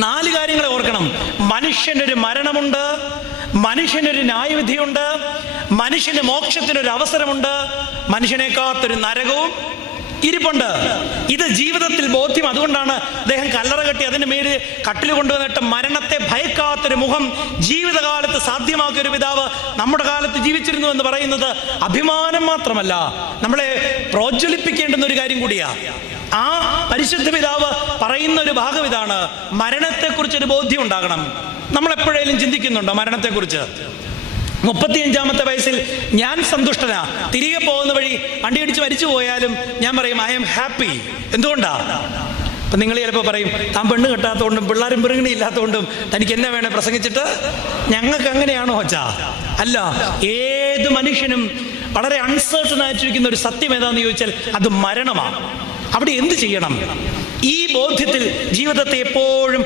4 കാര്യങ്ങളെ ഓർക്കണം. മനുഷ്യനൊരു മരണമുണ്ട്, മനുഷ്യനൊരു ന്യായവിധിയുണ്ട്, മനുഷ്യന് മോക്ഷത്തിനൊരു അവസരമുണ്ട്, മനുഷ്യനെ കാത്തൊരു നരകവും ഇരിപ്പുണ്ട്. ഇത് ജീവിതത്തിൽ ബോധ്യം. അതുകൊണ്ടാണ് അദ്ദേഹം കല്ലറ കെട്ടി അതിന് മേല് കട്ടിൽ കൊണ്ടുവന്നിട്ട് മരണത്തെ ഭയക്കാത്തൊരു മുഖം ജീവിതകാലത്ത് സാധ്യമാക്കിയ ഒരു പിതാവ് നമ്മുടെ കാലത്ത് ജീവിച്ചിരുന്നു എന്ന് പറയുന്നത് അഭിമാനം മാത്രമല്ല, നമ്മളെ പ്രോജ്വലിപ്പിക്കേണ്ടുന്ന ഒരു കാര്യം കൂടിയാണ്. ആ പരിശുദ്ധ പിതാവ് പറയുന്ന ഒരു ഭാഗം ഇതാണ്: മരണത്തെക്കുറിച്ചൊരു ബോധ്യം ഉണ്ടാകണം. നമ്മൾ എപ്പോഴേലും ചിന്തിക്കുന്നുണ്ടോ മരണത്തെക്കുറിച്ച്? 35-ാമത്തെ വയസ്സിൽ ഞാൻ സന്തുഷ്ടനാ, തിരികെ പോകുന്ന വഴി വണ്ടിയടിച്ച് മരിച്ചു പോയാലും ഞാൻ പറയും ഐ എം ഹാപ്പി. എന്തുകൊണ്ടാ? അപ്പം നിങ്ങൾ ചിലപ്പോൾ പറയും, താൻ പെണ്ണ് കെട്ടാത്തതുകൊണ്ടും പിള്ളേരും പിറങ്ങണി ഇല്ലാത്തതുകൊണ്ടും തനിക്ക് എന്നെ വേണേ പ്രസംഗിച്ചിട്ട്. ഞങ്ങൾക്ക് അങ്ങനെയാണോ അച്ഛാ? അല്ല. ഏത് മനുഷ്യനും വളരെ അൺസർട്ടൺ ആയിട്ടിരിക്കുന്ന ഒരു സത്യം ഏതാണെന്ന് ചോദിച്ചാൽ അത് മരണമാണ്. അവിടെ എന്ത് ചെയ്യണം? ഈ ബോധ്യത്തിൽ ജീവിതത്തെ എപ്പോഴും